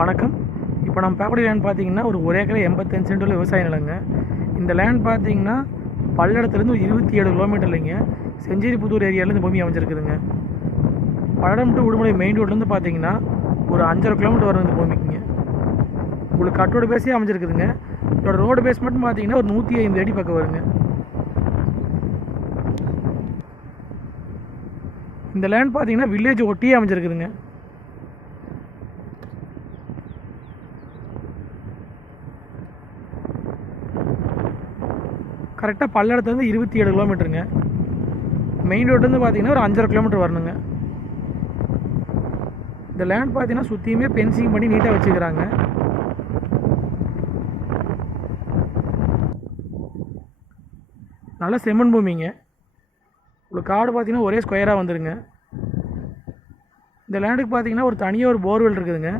வணக்கம். இப்போ நம்ம பார்க்கக்கூடிய லேண்ட் பார்த்தீங்கன்னா ஒரு ஒரே ஏக்கரை எண்பத்தஞ்சு சென்ட் உள்ள விவசாய நிலங்க. இந்த லேண்ட் பார்த்தீங்கன்னா பல்லடத்துலேருந்து ஒரு இருபத்தி ஏழு கிலோமீட்டர் இல்லைங்க. செஞ்சேரிபுத்தூர் ஏரியாவிலேருந்து பூமி அமைஞ்சிருக்குதுங்க. பல்லடம் டு உடுமலை மெயின் ரோட்லேருந்து பார்த்தீங்கன்னா ஒரு அஞ்சரை கிலோமீட்டர் வரும் இந்த பூமிக்குங்க. உங்களுக்கு கட்டோட பேஸே அமைஞ்சிருக்குதுங்க. இதோட ரோடு பேஸ் மட்டும் பார்த்தீங்கன்னா ஒரு நூற்றி ஐந்து அடி பக்கம் வருங்க. இந்த லேண்ட் பார்த்தீங்கன்னா வில்லேஜ் ஒட்டியே அமைஞ்சிருக்குதுங்க. கரெக்டாக பல்லடத்துலேருந்து இருபத்தி ஏழு கிலோமீட்டருங்க. மெயின் ரோட்லேருந்து பார்த்தீங்கன்னா ஒரு அஞ்சரை கிலோமீட்டர் வரணுங்க. இந்த லேண்ட் பார்த்தீங்கன்னா சுற்றியுமே பென்சிங் பண்ணி நீட்டாக வச்சுக்கிறாங்க. நல்ல செம்மண் பூமிங்க. உங்களுக்கு காடு பார்த்தீங்கன்னா ஒரே ஸ்கொயராக வந்துடுங்க இந்த லேண்டுக்கு பார்த்தீங்கன்னா ஒரு தனியாக ஒரு போர்வெல் இருக்குதுங்க.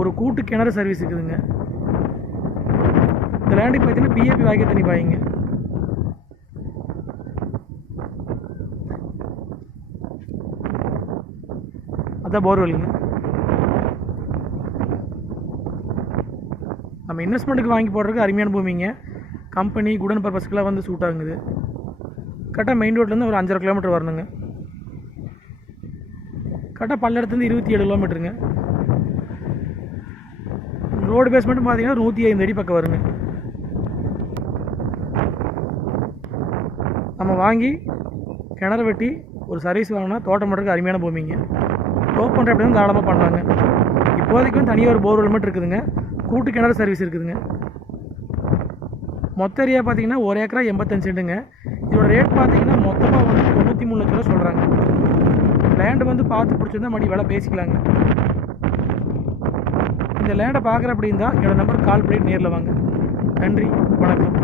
ஒரு கூட்டு கிணறு சர்வீஸ் இருக்குதுங்க. இந்த லேண்டுக்கு பார்த்தீங்கன்னா பிஏபி வாய்க்க தண்ணி பாய்ங்க. அதான் போர்வெல்லுங்க நம்ம இன்வெஸ்ட்மெண்ட்டுக்கு வாங்கி போடுறதுக்கு அருமையான பூமிங்க. கம்பெனி குடன் பர்பஸ்க்கெலாம் வந்து சூட் ஆகுது. கரெக்டாக மெயின் ரோட்லேருந்து ஒரு அஞ்சரை கிலோமீட்டர் வரணுங்க. கரெக்டாக பல்லடத்துலேருந்து இருபத்தி ஏழு கிலோமீட்டருங்க ரோடு பேஸ் மட்டும் பார்த்தீங்கன்னா நூற்றி ஐந்து அடி பக்கம் வருங்க. நம்ம வாங்கி கிணறு வெட்டி ஒரு சர்வீஸ் வாங்கினா தோட்டம் பண்ணுறதுக்கு அருமையான பூமிங்க. டோப் பண்ணுற அப்படின்னு தாராளமாக பண்ணுறாங்க இப்போதைக்கு வந்து தனியாக ஒரு போர்வெல் மட்டும் இருக்குதுங்க. கூட்டு கிணறு சர்வீஸ் இருக்குதுங்க. மொத்த ஏரியா பார்த்தீங்கன்னா ஒரு ஏக்கரா எண்பத்தஞ்சு செண்டுங்க இதோட ரேட் பார்த்தீங்கன்னா மொத்தமாக வந்து தொண்ணூற்றி மூணு லட்ச ரூபா சொல்கிறாங்க லேண்டு வந்து பார்த்து பிடிச்சிருந்தா மணி விலை பேசிக்கலாங்க. இந்த லேண்டை பார்க்குற அப்படின்னா என்னோடய நம்பருக்கு கால் பண்ணிட்டு நேரில் வாங்க. நன்றி வணக்கம்.